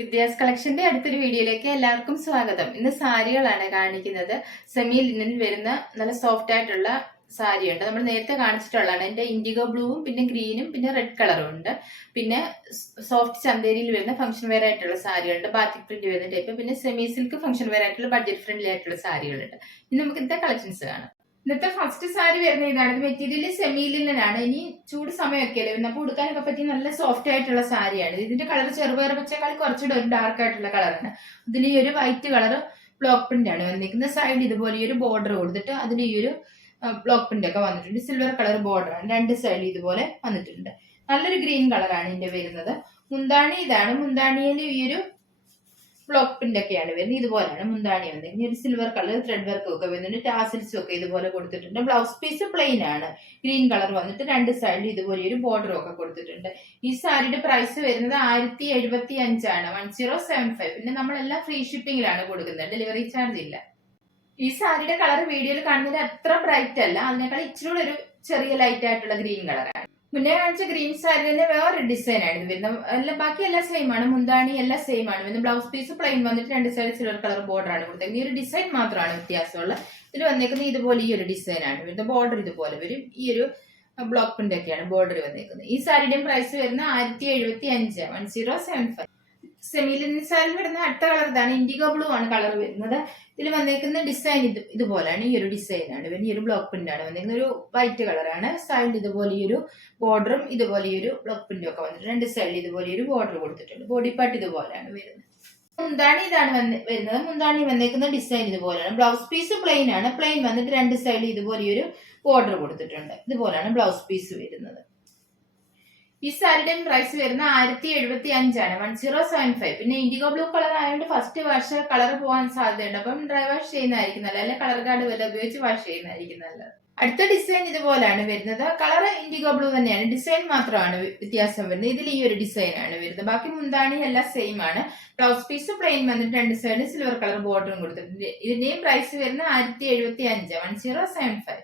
വിദ്യാസ് കളക്ഷന്റെ അടുത്തൊരു വീഡിയോയിലേക്ക് എല്ലാവർക്കും സ്വാഗതം. ഇന്ന് സാരികളാണ് കാണിക്കുന്നത്. സെമി ലിനനിൽ വരുന്ന നല്ല സോഫ്റ്റ് ആയിട്ടുള്ള സാരിയുണ്ട്. നമ്മൾ നേരത്തെ കാണിച്ചിട്ടുള്ളതാണ്. എന്റെ ഇൻഡിഗോ ബ്ലൂവും പിന്നെ ഗ്രീനും പിന്നെ റെഡ് കളറും ഉണ്ട്. പിന്നെ സോഫ്റ്റ് ചന്തേരിയിൽ വരുന്ന ഫംഗ്ഷൻ വെയർ ആയിട്ടുള്ള സാരികളുണ്ട്. ബാത്തിക് പ്രിന്റ് വരുന്ന ടൈപ്പ്. പിന്നെ സെമി സിൽക്ക് ഫംഗ്ഷൻ വെയർ ആയിട്ടുള്ള ബഡ്ജറ്റ് ഫ്രണ്ട്ലി ആയിട്ടുള്ള സാരികളുണ്ട്. ഇനി നമുക്ക് ഇന്നത്തെ കളക്ഷൻസ് കാണാം. ഇന്നത്തെ ഫസ്റ്റ് സാരി വരുന്ന ഇതാണ്. മെറ്റീരിയൽ സെമി ലിനനാണ്. ഇനി ചൂട് സമയമൊക്കെ അല്ലേ വരുന്നത്, അപ്പൊ ഉടുക്കാനൊക്കെ പറ്റി നല്ല സോഫ്റ്റ് ആയിട്ടുള്ള സാരിയാണ്. ഇതിന്റെ കളർ ചെറുപയർ പച്ചക്കാൾ കുറച്ചുകൂടെ ഒരു ഡാർക്ക് ആയിട്ടുള്ള കളറാണ്. ഇതിൽ ഈ ഒരു വൈറ്റ് കളർ ബ്ലോക്ക് പ്രിന്റ് ആണ് വന്നിരിക്കുന്നത്. സൈഡ് ഇതുപോലെ ഈ ഒരു ബോർഡർ കൊടുത്തിട്ട് അതിൽ ഈ ഒരു ബ്ലോക്ക് പ്രിന്റ് ഒക്കെ വന്നിട്ടുണ്ട്. സിൽവർ കളർ ബോർഡർ ആണ്. രണ്ട് സൈഡ് ഇതുപോലെ വന്നിട്ടുണ്ട്. നല്ലൊരു ഗ്രീൻ കളറാണ് ഇതിന്റെ വരുന്നത്. മുന്താണി ഇതാണ്. മുന്താണിയിൽ ഈ ഒരു ബ്ലോക്ക് പ്രിന്റ് ഒക്കെയാണ് വരുന്നത്. ഇതുപോലെയാണ് മുന്താണി വന്നത്. ഇനി ഒരു സിൽവർ കളർ ത്രെഡ് വർക്ക് ഒക്കെ വരുന്നുണ്ട്. ടാസിൽസും ഒക്കെ ഇതുപോലെ കൊടുത്തിട്ടുണ്ട്. ബ്ലൗസ് പീസ് പ്ലെയിൻ ആണ്. ഗ്രീൻ കളർ വന്നിട്ട് രണ്ട് സൈഡിൽ ഇതുപോലെ ഒരു ബോർഡറും ഒക്കെ കൊടുത്തിട്ടുണ്ട്. ഈ സാരിയുടെ പ്രൈസ് വരുന്നത് 1075 ആണ്. 1075. പിന്നെ നമ്മളെല്ലാം ഫ്രീ ഷിപ്പിംഗിലാണ് കൊടുക്കുന്നത്. ഡെലിവറി ചാർജ് ഇല്ല. ഈ സാരിയുടെ കളർ വീഡിയോയിൽ കാണുന്നത് അത്ര ബ്രൈറ്റ് അല്ല. അതിനേക്കാൾ ഇച്ചിരി ഒരു ചെറിയ ലൈറ്റ് ആയിട്ടുള്ള ഗ്രീൻ കളറാണ്. മുന്നേ കാണിച്ച ഗ്രീൻ സാരിന്റെ വേറൊരു ഡിസൈൻ ആണ് ഇത് വരുന്നത്. ബാക്കി എല്ലാം സെയിം ആണ്. മുന്താണി എല്ലാം സെയിം ആണ് വരുന്നത്. ബ്ലൗസ് പീസ് പ്ലെയിൻ വന്നിട്ട് രണ്ട് സൈഡ് സിൽവർ കളർ ബോർഡർ ആണ് കൊടുത്തത്. ഈ ഒരു ഡിസൈൻ മാത്രമാണ് വ്യത്യാസമുള്ളത്. ഇതിൽ വന്നേക്കുന്നത് ഇതുപോലെ ഈ ഒരു ഡിസൈൻ ആണ് വരുന്നത്. ബോർഡർ ഇതുപോലെ വരും. ഈ ഒരു ബ്ലോക്ക് പ്രിന്റ് ഒക്കെയാണ് ബോർഡർ വന്നേക്കുന്നത്. ഈ സാരിയുടെയും പ്രൈസ് വരുന്നത് 1075. 1075. സെമി ലിനൻ സാരി വരുന്ന അടുത്ത കളർ ഇതാണ്. ഇൻഡിഗോ ബ്ലൂ ആണ് കളർ വരുന്നത്. ഇതിൽ വന്നേക്കുന്ന ഡിസൈൻ ഇതുപോലെയാണ്. ഈ ഒരു ഡിസൈൻ ആണ് വരുന്നത്. ഈ ഒരു ബ്ലോക്ക് പ്രിന്റ് ആണ് വന്നേക്കുന്നത്. ഒരു വൈറ്റ് കളറാണ്. സൈഡ് ഇതുപോലെ ഈ ഒരു ബോർഡറും ഇതുപോലെ ഈ ഒരു ബ്ലോക്ക് പ്രിന്റും ഒക്കെ വന്നിട്ടുണ്ട്. രണ്ട് സൈഡിൽ ഇതുപോലെ ഒരു ബോർഡർ കൊടുത്തിട്ടുണ്ട്. ബോഡി പാർട്ട് ഇതുപോലെയാണ് വരുന്നത്. മുന്താണി ഇതാണ് വരുന്നത്. മുന്താണി വന്നേക്കുന്ന ഡിസൈൻ ഇതുപോലെയാണ്. ബ്ലൗസ് പീസ് പ്ലെയിൻ ആണ്. പ്ലെയിൻ വന്നിട്ട് രണ്ട് സൈഡിൽ ഇതുപോലെ ഒരു ബോർഡർ കൊടുത്തിട്ടുണ്ട്. ഇതുപോലെയാണ് ബ്ലൗസ് പീസ് വരുന്നത്. ഈ സാരിയുടെ പ്രൈസ് വരുന്ന 1075 ആണ്. 1075. പിന്നെ ഇൻഡിഗോ ബ്ലൂ കളർ ആയതുകൊണ്ട് ഫസ്റ്റ് വാഷ് കളർ പോകാൻ സാധ്യതയുണ്ട്. അപ്പം ഡ്രൈ വാഷ് ചെയ്യുന്നതായിരിക്കും നല്ലത്. അല്ലെങ്കിൽ കളർ കാർഡ് വല്ല ഉപയോഗിച്ച് വാഷ് ചെയ്യുന്നതായിരിക്കും നല്ലത്. അടുത്ത ഡിസൈൻ ഇതുപോലെയാണ് വരുന്നത്. കളർ ഇൻഡിഗോ ബ്ലൂ തന്നെയാണ്. ഡിസൈൻ മാത്രമാണ് വ്യത്യാസം വരുന്നത്. ഇതിൽ ഈ ഒരു ഡിസൈൻ ആണ് വരുന്നത്. ബാക്കി മുന്താണി എല്ലാം സെയിം ആണ്. ബ്ലൗസ് പീസ് പ്ലെയിൻ വന്നിട്ട് രണ്ട് സൈഡിൽ സിൽവർ കളർ ബോർഡറും കൊടുത്തിട്ടുണ്ട്. ഇതിന്റെയും പ്രൈസ് വരുന്നത് 1075. 1075.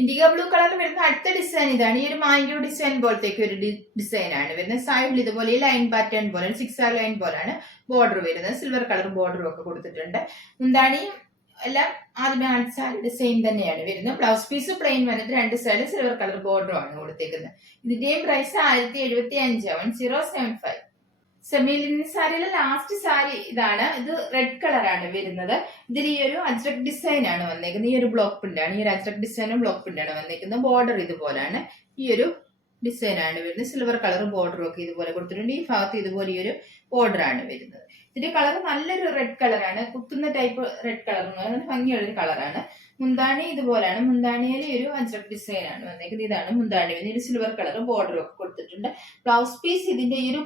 ഇൻഡിഗോ ബ്ലൂ കളറിൽ വരുന്ന അടുത്ത ഡിസൈൻ ഇതാണ്. ഈ ഒരു മാംഗോ ഡിസൈൻ പോലത്തേക്ക് ഒരു ഡിസൈൻ ആണ് വരുന്നത്. സൈഡിൽ ഇതുപോലെ ലൈൻ പാറ്റേൺ പോലെ 6 ലൈൻ പോലാണ് ബോർഡർ വരുന്നത്. സിൽവർ കളർ ബോർഡറും ഒക്കെ കൊടുത്തിട്ടുണ്ട്. മുന്താണിയും എല്ലാം ആദ്യമേ കാണിച്ച സെയിം തന്നെയാണ് വരുന്നത്. ബ്ലൗസ് പീസ് പ്ലെയിൻ വന്നിട്ട് രണ്ട് സൈഡിൽ സിൽവർ കളർ ബോർഡറും ആണ് കൊടുത്തേക്കുന്നത്. ഇതിന്റെയും പ്രൈസ് 1075. 1075. സെമി ലിനൻ സാരിയിലെ ലാസ്റ്റ് സാരി ഇതാണ്. ഇത് റെഡ് കളറാണ് വരുന്നത്. ഇതിൽ ഈ ഒരു അജ്രക് ഡിസൈൻ ആണ് വന്നേക്കുന്നത്. ഈ ഒരു ബ്ലോക്ക് പ്രിന്റ് ആണ്. ഈ ഒരു അജ്രക് ഡിസൈനും ബ്ലോക്ക് പ്രിന്റ് ആണ് വന്നേക്കുന്നത്. ബോർഡർ ഇതുപോലാണ്. ഈ ഒരു ഡിസൈൻ ആണ് വരുന്നത്. സിൽവർ കളർ ബോർഡറും ഒക്കെ ഇതുപോലെ കൊടുത്തിട്ടുണ്ട്. ഈ ഭാഗത്ത് ഇതുപോലെ ഈ ഒരു ബോർഡർ ആണ് വരുന്നത്. ഇതിന്റെ കളർ നല്ലൊരു റെഡ് കളറാണ്. കുത്തുന്ന ടൈപ്പ് റെഡ് കളർ എന്ന് ഭംഗിയുള്ള ഒരു കളറാണ്. മുന്താണി ഇതുപോലാണ്. മുന്താണിയിൽ ഒരു അജ്രക് ഡിസൈൻ ആണ് വന്നേക്കുന്നത്. ഇതാണ് മുന്താണി. ഇതിന് സിൽവർ കളർ ബോർഡറും ഒക്കെ കൊടുത്തിട്ടുണ്ട്. ബ്ലൗസ് പീസ് ഇതിന്റെ ഈ ഒരു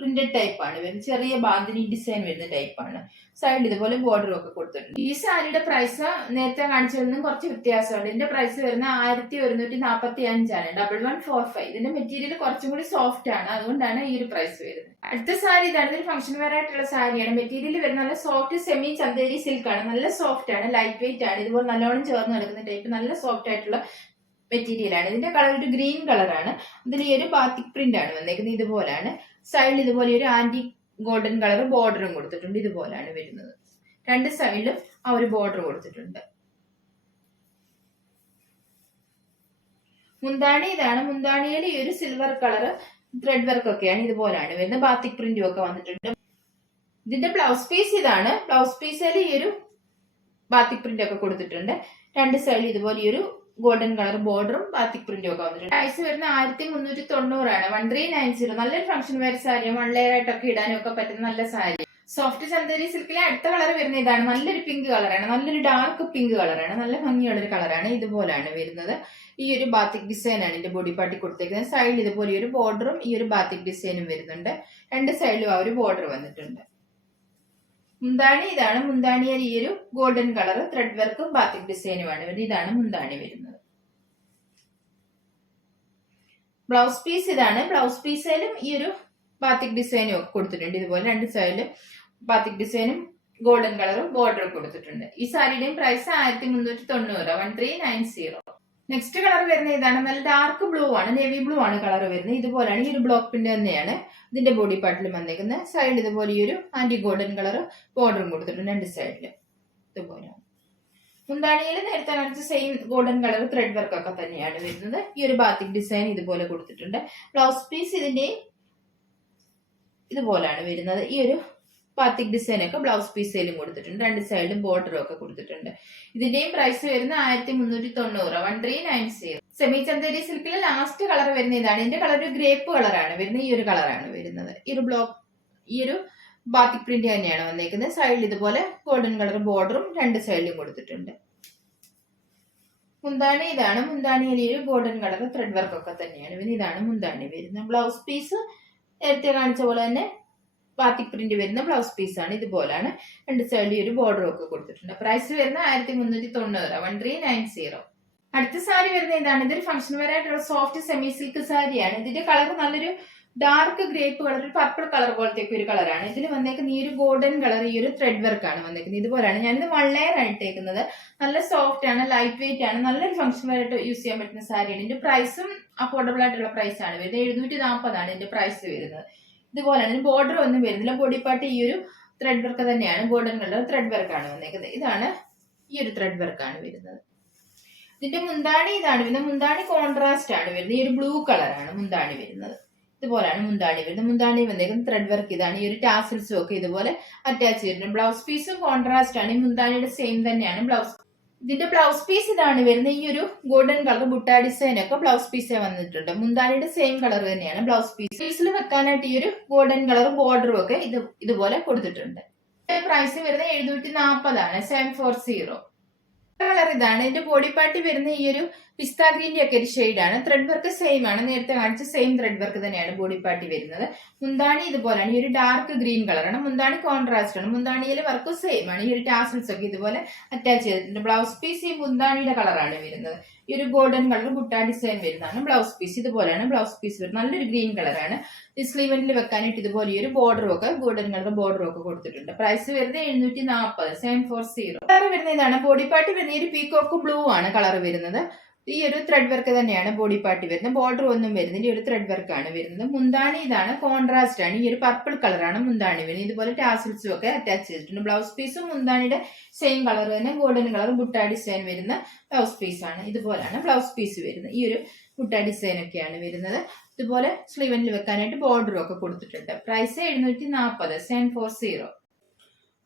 പ്രിന്റഡ് ടൈപ്പ് ആണ് വരുന്നത്. ചെറിയ ബാന്തിനി ഡിസൈൻ വരുന്ന ടൈപ്പ് ആണ്. സൈഡ് ഇതുപോലെ ബോർഡറും ഒക്കെ കൊടുത്തിട്ടുണ്ട്. ഈ സാരിയുടെ പ്രൈസ് നേരത്തെ കാണിച്ചതിൽ കുറച്ച് വ്യത്യാസമുണ്ട്. ഇതിന്റെ പ്രൈസ് വരുന്ന 1145 ആണ്. 1145. ഇതിന്റെ മെറ്റീരിയൽ കുറച്ചും കൂടി സോഫ്റ്റ് ആണ്. അതുകൊണ്ടാണ് ഈ ഒരു പ്രൈസ് വരുന്നത്. അടുത്ത സാരി ഇതാണ്. ഇതൊരു ഫംഗ്ഷൻ വെയർ ആയിട്ടുള്ള സാരിയാണ്. മെറ്റീരിയൽ വരുന്ന നല്ല സോഫ്റ്റ് സെമി ചന്തേരി സിൽക്ക് ആണ്. നല്ല സോഫ്റ്റ് ആണ്. ലൈറ്റ് വെയിറ്റ് ആണ്. ഇതുപോലെ നല്ലോണം ചേർന്ന് കിടക്കുന്ന ടൈപ്പ് നല്ല സോഫ്റ്റ് ആയിട്ടുള്ള മെറ്റീരിയൽ ആണ്. ഇതിന്റെ കളർ ഒരു ഗ്രീൻ കളറാണ്. ഇതിൽ ഈ ഒരു ബാത്തിക് പ്രിന്റ് ആണ് വന്നേക്കുന്നത്. ഇതുപോലാണ്. സൈഡിൽ ഇതുപോലെ ഒരു ആന്റി ഗോൾഡൻ കളർ ബോർഡറും കൊടുത്തിട്ടുണ്ട്. ഇതുപോലാണ് വരുന്നത്. രണ്ട് സൈഡിലും ആ ഒരു ബോർഡർ കൊടുത്തിട്ടുണ്ട്. മുന്താണി ഇതാണ്. മുന്താണിയിൽ ഈ ഒരു സിൽവർ കളർ ത്രെഡ് വർക്ക് ഒക്കെയാണ്. ഇതുപോലാണ് വരുന്നത്. ബാത്തിക് പ്രിന്റും ഒക്കെ വന്നിട്ടുണ്ട്. ഇതിന്റെ ബ്ലൗസ് പീസ് ഇതാണ്. ബ്ലൗസ് പീസിൽ ഈ ഒരു ബാത്തിക് പ്രിന്റ് ഒക്കെ കൊടുത്തിട്ടുണ്ട്. രണ്ട് സൈഡിൽ ഇതുപോലെ ഈ ഒരു ഗോൾഡൻ കളർ ബോർഡറും ബാത്തിക് പ്രിന്റും ഒക്കെ വന്നിട്ടുണ്ട്. പ്രൈസ് വരുന്ന 1390 ആണ്. 1390. നല്ലൊരു function wear sari. One layer ആയിട്ടൊക്കെ ഇടാനും ഒക്കെ പറ്റുന്ന നല്ല സാരി. സോഫ്റ്റ് ചന്തേരി സിൽക്കിലെ അടുത്ത കളർ വരുന്ന ഇതാണ്. നല്ലൊരു പിങ്ക് കളറാണ്. നല്ലൊരു ഡാർക്ക് പിങ്ക് കളറാണ്. നല്ല ഭംഗിയുള്ള ഒരു കളറാണ്. ഇതുപോലാണ് വരുന്നത്. ഈ ഒരു ബാത്തിക് ഡിസൈൻ ആണ് ഇതിന്റെ ബോഡി പാർട്ടി കൊടുത്തേക്കുന്നത്. സൈഡിൽ ഇതുപോലെ ഒരു ബോർഡറും ഈ ഒരു ബാത്തിക് ഡിസൈനും വരുന്നുണ്ട്. രണ്ട് സൈഡിലും ആ ഒരു ബോർഡർ വന്നിട്ടുണ്ട്. മുന്താണി ഇതാണ്. മുന്താണിയിൽ ഈ ഒരു ഗോൾഡൻ കളർ ത്രെഡ് വർക്കും ബാത്തിക് ഡിസൈനുമാണ് വരുന്നത്. ഇതാണ് മുന്താണി വരുന്നത്. ബ്ലൗസ് പീസ് ഇതാണ്. ബ്ലൗസ് പീസിലും ഈ ഒരു ബാത്തിക് ഡിസൈനും ഒക്കെ കൊടുത്തിട്ടുണ്ട്. ഇതുപോലെ രണ്ട് സൈഡിലും ബാത്തിക് ഡിസൈനും ഗോൾഡൻ കളറും ബോർഡറും കൊടുത്തിട്ടുണ്ട്. ഈ സാരിയുടെയും പ്രൈസ് 1390. 1390. നെക്സ്റ്റ് കളർ വരുന്ന ഇതാണ്, നല്ല ഡാർക്ക് ബ്ലൂ ആണ്, നേവി ബ്ലൂ ആണ് കളർ വരുന്നത്. ഇതുപോലെയാണ് ഈ ഒരു ബ്ലോക്ക് പ്രിന്റ് തന്നെയാണ് ഇതിന്റെ ബോഡി പാർട്ടിൽ വന്നേക്കുന്നത്. സൈഡ് ഇതുപോലെ ഈ ഒരു ആന്റി ഗോൾഡൻ കളർ ബോർഡറും കൊടുത്തിട്ടുണ്ട് രണ്ട് സൈഡിലും. ഇതുപോലെയാണ് മുന്താണിയിൽ നേരത്തെ കാണിച്ച same golden colour thread work ഒക്കെ തന്നെയാണ് വരുന്നത്. ഈ ഒരു ബാത്തിക് ഡിസൈൻ ഇതുപോലെ കൊടുത്തിട്ടുണ്ട്. ബ്ലൗസ് പീസ് ഇതിന്റെ ഇതുപോലാണ് വരുന്നത്. ഈ ഒരു ബാത്തിക് ഡിസൈൻ ഒക്കെ ബ്ലൗസ് പീസിലും കൊടുത്തിട്ടുണ്ട്, രണ്ട് സൈഡിലും ബോർഡറും ഒക്കെ കൊടുത്തിട്ടുണ്ട്. ഇതിന്റെയും പ്രൈസ് വരുന്ന 1390, 1390. സെമി ചന്ദേരി സിൽക്കിൽ ലാസ്റ്റ് കളർ വരുന്ന ഇതാണ്. ഇതിന്റെ കളർ ഒരു ഗ്രേപ്പ് കളറാണ് വരുന്നത്. ഈ ഒരു കളറാണ് വരുന്നത്. ഈ ഒരു ബാത്തിക് പ്രിന്റ് തന്നെയാണ് വന്നേക്കുന്നത്. സൈഡിൽ ഇതുപോലെ ഗോൾഡൻ കളർ ബോർഡറും രണ്ട് സൈഡിലും കൊടുത്തിട്ടുണ്ട്. മുന്താണി ഇതാണ്. മുന്താണിയിൽ ഈ ഒരു ഗോൾഡൻ കളർ ത്രെഡ് വർക്ക് ഒക്കെ തന്നെയാണ്. പിന്നെ ഇതാണ് മുന്താണി വരുന്നത്. ബ്ലൗസ് പീസ് നേരത്തെ കാണിച്ച പോലെ തന്നെ ബാത്തിക് പ്രിന്റ് വരുന്ന ബ്ലൗസ് പീസ് ആണ്. ഇതുപോലാണ് രണ്ട് സൈഡിൽ ഒരു ബോർഡറും ഒക്കെ കൊടുത്തിട്ടുണ്ട്. പ്രൈസ് വരുന്ന 1390, 1390. അടുത്ത സാരി വരുന്ന ഇതാണ്. ഇതൊരു ഫംഗ്ഷൻ വെയർ ആയിട്ടുള്ള സോഫ്റ്റ് സെമി സിൽക്ക് സാരിയാണ്. ഇതിന്റെ കളർ നല്ലൊരു ഡാർക്ക് ഗ്രേപ്പ് കളർ, ഒരു പർപ്പിൾ കളർ പോലത്തെ ഒരു കളറാണ്. ഇതിൽ വന്നേക്കുന്ന ഈ ഒരു ഗോൾഡൻ കളർ, ഈ ഒരു ത്രെഡ് വർക്ക് ആണ് വന്നേക്കുന്നത്. ഇതുപോലെയാണ്. ഞാനിത് 1 ലെയർ ആണ് ഇട്ടേക്കുന്നത്. നല്ല സോഫ്റ്റ് ആണ്, ലൈറ്റ് വെയിറ്റ് ആണ്, നല്ലൊരു ഫംഗ്ഷൻ വെയർ ആയിട്ട് യൂസ് ചെയ്യാൻ പറ്റുന്ന സാരിയാണ്. ഇതിന്റെ പ്രൈസും അഫോർഡബിൾ ആയിട്ടുള്ള പ്രൈസ് ആണ് വരുന്നത്. 740 ആണ് ഇതിന്റെ പ്രൈസ് വരുന്നത്. ഇതുപോലെയാണ്. ബോർഡർ ഒന്നും വരുന്നില്ല. ബോഡി പാർട്ട് ഈ ഒരു ത്രെഡ് വർക്ക് തന്നെയാണ്, ഗോൾഡൻ കളർ ത്രെഡ് വർക്ക് ആണ് വന്നേക്കുന്നത്. ഇതാണ് ഈ ഒരു ത്രെഡ് വർക്ക് ആണ് വരുന്നത്. ഇതിന്റെ മുന്താണി ഇതാണ് വരുന്നത്. മുന്താണി കോൺട്രാസ്റ്റ് ആണ് വരുന്നത്. ഈ ഒരു ബ്ലൂ കളറാണ് മുന്താണി വരുന്നത്. ഇതുപോലെയാണ് മുന്താണി വരുന്നത്. മുന്താണി വന്നേക്കും ത്രെഡ് വർക്ക് ഇതാണ്. ഈ ഒരു ടാസിൽസും ഒക്കെ ഇതുപോലെ അറ്റാച്ച് ചെയ്തിട്ടുണ്ട്. ബ്ലൗസ് പീസും കോൺട്രാസ്റ്റ് ആണ്. ഈ മുന്താണിയുടെ സെയിം തന്നെയാണ് ബ്ലൗസ്. ഇതിന്റെ ബ്ലൗസ് പീസ് ഇതാണ് വരുന്നത്. ഈ ഒരു ഗോൾഡൻ കളർ ബുട്ട ഡിസൈൻ ഒക്കെ ബ്ലൗസ് പീസ് വന്നിട്ടുണ്ട്. മുന്താണിയുടെ സെയിം കളർ തന്നെയാണ് ബ്ലൗസ് പീസ്. പീസിൽ വെക്കാനായിട്ട് ഈ ഒരു ഗോൾഡൻ കളർ ബോർഡറും ഒക്കെ ഇതുപോലെ കൊടുത്തിട്ടുണ്ട്. പ്രൈസ് വരുന്നത് 740 ആണ്, 740. കളർ ഇതാണ്. ഇതിന്റെ ബോഡി പാർട്ടി വരുന്ന ഈ ഒരു പിസ്ത ഗ്രീന്റെ ഒക്കെ ഒരു ഷെയ്ഡാണ്. ത്രെഡ് വർക്ക് സെയിം ആണ്, നേരത്തെ കാണിച്ച സെയിം ത്രെഡ് വർക്ക് തന്നെയാണ് ബോഡി പാർട്ടി വരുന്നത്. മുന്താണി ഇതുപോലെയാണ്. ഈ ഒരു ഡാർക്ക് ഗ്രീൻ കളറാണ്. മുന്താണി കോൺട്രാസ്റ്റ് ആണ്. മുന്താണിയിലെ വർക്ക് സെയിം ആണ്. ഈ ഒരു ടാസിൽസ് ഒക്കെ ഇതുപോലെ അറ്റാച്ച് ചെയ്തിട്ടുണ്ട്. ബ്ലൗസ് പീസ് ഈ മുന്താണിയുടെ കളറാണ് വരുന്നത്. ഈ ഒരു ഗോൾഡൻ കളർ ബുട്ട ഡിസൈൻ വരുന്നതാണ് ബ്ലൗസ് പീസ്. ഇതുപോലെയാണ് ബ്ലൗസ് പീസ് വരുന്നത്. നല്ലൊരു ഗ്രീൻ കളറാണ്. ഈ സ്ലീവെന്റിൽ വെക്കാനായിട്ട് ഇതുപോലെ ഈ ഒരു ബോർഡറും ഒക്കെ ഗോൾഡൻ കളർ ബോർഡറും ഒക്കെ കൊടുത്തിട്ടുണ്ട്. പ്രൈസ് വരുന്നത് 740, 740. കളർ വരുന്ന ഇതാണ്. ബോഡി പാർട്ടി വരുന്ന ഈ ഒരു പീകോക്ക് ബ്ലൂ ആണ് കളർ വരുന്നത്. ഈ ഒരു ത്രെഡ് വർക്ക് തന്നെയാണ് ബോഡി പാർട്ടി വരുന്നത്. ബോർഡർ ഒന്നും വരുന്നില്ല. ഈ ഒരു ത്രെഡ് വർക്ക് ആണ് വരുന്നത്. മുന്താണി ഇതാണ്, കോൺട്രാസ്റ്റ് ആണ്. ഈ ഒരു പർപ്പിൾ കളറാണ് മുന്താണി വരുന്നത്. ഇതുപോലെ ടാസിൽസും ഒക്കെ അറ്റാച്ച് ചെയ്തിട്ടുണ്ട്. ബ്ലൗസ് പീസും മുന്താണിയുടെ സെയിം കളർ തന്നെ, ഗോൾഡൻ കളർ ബുട്ട ഡിസൈൻ വരുന്ന ബ്ലൗസ് പീസ് ആണ്. ഇതുപോലെയാണ് ബ്ലൗസ് പീസ് വരുന്നത്. ഈ ഒരു ബുട്ട ഡിസൈൻ ഒക്കെയാണ് വരുന്നത്. ഇതുപോലെ സ്ലീവനിൽ വെക്കാനായിട്ട് ബോർഡറും ഒക്കെ കൊടുത്തിട്ടുണ്ട്. പ്രൈസ് 740, 740.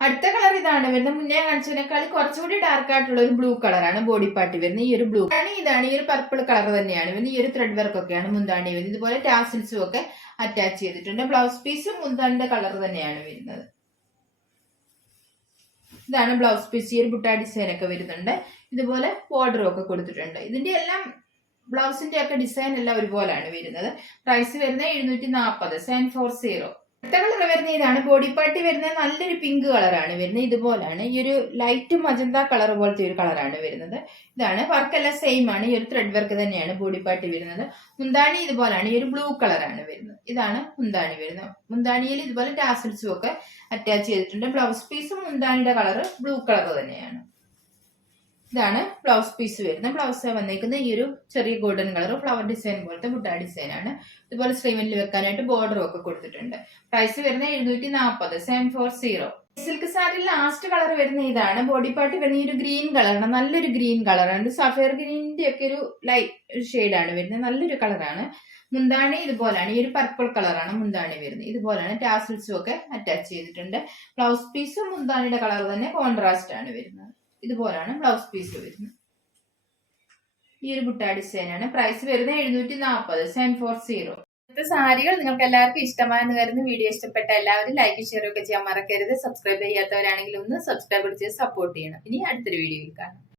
അടുത്ത കളർ ഇതാണ് വരുന്നത്. മുന്നേ കാണിച്ചതിനേക്കാൾ കുറച്ചുകൂടി ഡാർക്ക് ആയിട്ടുള്ള ഒരു ബ്ലൂ കളറാണ് ബോഡി പാർട്ടി വരുന്നത്. ഈ ഒരു ബ്ലൂ ഇതാണ്. ഈ ഒരു പർപ്പിൾ കളർ തന്നെയാണ് വരുന്നത്. ഈ ഒരു ത്രെഡ് വർക്ക് ഒക്കെയാണ് മുന്താണി വരുന്നത്. ഇതുപോലെ ടാസിൽസും ഒക്കെ അറ്റാച്ച് ചെയ്തിട്ടുണ്ട്. ബ്ലൗസ് പീസും മുന്താണിന്റെ കളർ തന്നെയാണ് വരുന്നത്. ഇതാണ് ബ്ലൗസ് പീസ്. ഈ ഒരു ബുട്ട ഡിസൈൻ ഒക്കെ വരുന്നുണ്ട്. ഇതുപോലെ ബോർഡറും ഒക്കെ കൊടുത്തിട്ടുണ്ട്. ഇതിന്റെ എല്ലാം ബ്ലൗസിന്റെ ഒക്കെ ഡിസൈൻ എല്ലാം ഒരുപോലെയാണ് വരുന്നത്. പ്രൈസ് വരുന്നത് 740, 740. അടുത്ത കളർ വരുന്ന ഇതാണ്. ബോഡി പാർട്ടി വരുന്നത് നല്ലൊരു പിങ്ക് കളറാണ് വരുന്നത്. ഇതുപോലാണ്. ഈ ഒരു ലൈറ്റ് മജന്ത കളർ പോലത്തെ ഒരു കളറാണ് വരുന്നത്. ഇതാണ്. വർക്കെല്ലാം സെയിം ആണ്. ഈ ഒരു ത്രെഡ് വർക്ക് തന്നെയാണ് ബോഡി പാർട്ടി വരുന്നത്. മുന്താണി ഇതുപോലാണ്. ഈ ഒരു ബ്ലൂ കളറാണ് വരുന്നത്. ഇതാണ് മുന്താണി വരുന്നത്. മുന്താണിയിൽ ഇതുപോലെ ടാസിൽസും ഒക്കെ അറ്റാച്ച് ചെയ്തിട്ടുണ്ട്. ബ്ലൗസ് പീസും മുന്താണിയുടെ കളർ ബ്ലൂ കളർ തന്നെയാണ്. ഇതാണ് ബ്ലൗസ് പീസ് വരുന്നത്. ബ്ലൗസ് വന്നേക്കുന്നത് ഈ ഒരു ചെറിയ ഗോൾഡൻ കളർ ഫ്ലവർ ഡിസൈൻ പോലത്തെ ബുട്ട ഡിസൈൻ ആണ്. ഇതുപോലെ സ്ലീവനിൽ വെക്കാനായിട്ട് ബോർഡറും ഒക്കെ കൊടുത്തിട്ടുണ്ട്. പ്രൈസ് വരുന്നത് 740, 740. സിൽക്ക് സാരി ലാസ്റ്റ് കളർ വരുന്ന ഇതാണ്. ബോഡി പാർട്ടി വരുന്ന ഈ ഒരു ഗ്രീൻ കളറാണ്. നല്ലൊരു ഗ്രീൻ കളറാണ്. സഫയർ ഗ്രീനിന്റെ ഒക്കെ ഒരു ലൈറ്റ് ഷെയ്ഡാണ് വരുന്നത്. നല്ലൊരു കളറാണ്. മുന്താണി ഇതുപോലാണ്. ഈ ഒരു പർപ്പിൾ കളറാണ് മുന്താണി വരുന്നത്. ഇതുപോലാണ്. ടാസിൽസും ഒക്കെ അറ്റാച്ച് ചെയ്തിട്ടുണ്ട്. ബ്ലൗസ് പീസും മുന്താണിയുടെ കളർ തന്നെ കോൺട്രാസ്റ്റ് ആണ് വരുന്നത്. ഇതുപോലാണ് ബ്ലൗസ് പീസ് വരുന്നത്. ഈ ഒരു ബുട്ട ഡിസൈൻ ആണ്. പ്രൈസ് വരുന്നത് 740, 740. ഇന്നത്തെ സാരികൾ നിങ്ങൾക്ക് എല്ലാവർക്കും ഇഷ്ടമായെന്ന് കരുതുന്നു. വീഡിയോ ഇഷ്ടപ്പെട്ട എല്ലാവരും ലൈക്ക് ഷെയർ ഒക്കെ ചെയ്യാൻ മറക്കരുത്. സബ്സ്ക്രൈബ് ചെയ്യാത്തവരാണെങ്കിൽ ഒന്ന് സബ്സ്ക്രൈബ് ചെയ്ത് സപ്പോർട്ട് ചെയ്യണം. ഇനി അടുത്തൊരു വീഡിയോയിൽ കാണാം.